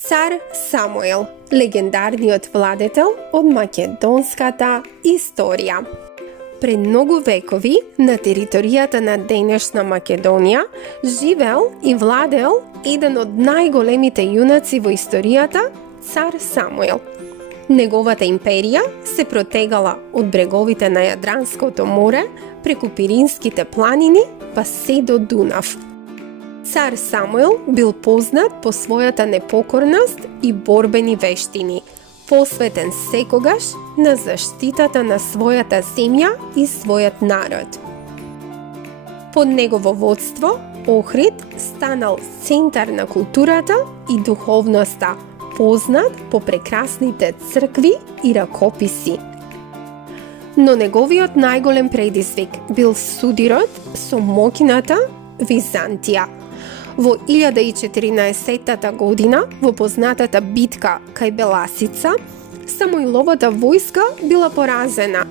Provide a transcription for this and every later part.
Цар Самуил, легендарниот владетел од македонската историја. Пред многу векови на територијата на денешна Македонија живеел и владеел еден од најголемите јунаци во историјата, цар Самуил. Неговата империја се протегала од бреговите на Јадранското море преку Пиринските планини па се до Дунав. Цар Самуил бил познат по својата непокорност и борбени вештини, посветен секогаш на заштитата на својата земја и својот народ. Под негово водство, Охрид станал центар на културата и духовноста, познат по прекрасните цркви и ракописи. Но неговиот најголем предизвик бил судирот со моќната Византија. Во 1014 година, во познатата битка кај Беласица, Самуиловата војска била поразена,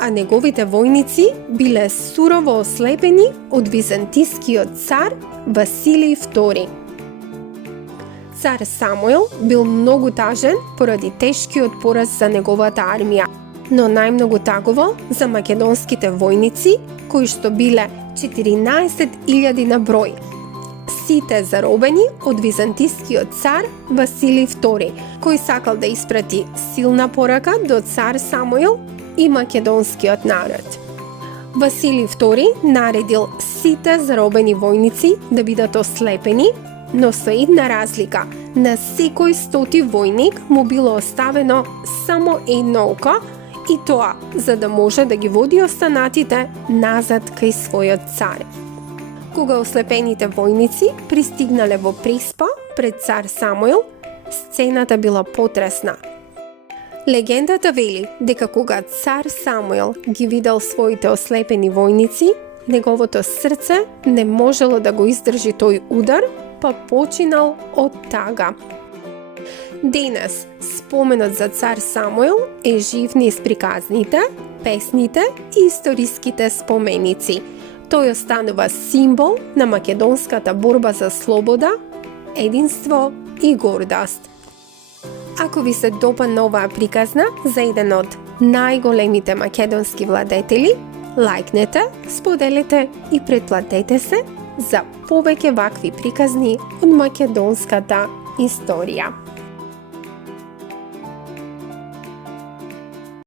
а неговите војници биле сурово ослепени од византискиот цар Василий II. Цар Самуил бил многу тажен поради тешкиот пораз за неговата армија, но најмногу тагувал за македонските војници, кои што биле 14.000 на број, сите заробени од византискиот цар Василий II, кој сакал да испрати силна порака до цар Самуил и македонскиот народ. Василий II наредил сите заробени војници да бидат ослепени, но со една разлика: на секој 100 војник му било оставено само едно око, и тоа за да може да ги води останатите назад кај својот цар. Кога ослепените војници пристигнале во Приспа пред цар Самуил, сцената била потресна. Легендата вели дека кога цар Самуил ги видел своите ослепени војници, неговото срце не можело да го издржи тој удар, па починал од тага. Денес споменот за цар Самуил е жив низ приказните, песните и историските споменици. Тој останува символ на македонската борба за слобода, единство и гордост. Ако ви се допадна оваа приказна за еден од најголемите македонски владетели, лајкнете, споделете и претплатете се за повеќе вакви приказни од македонската историја.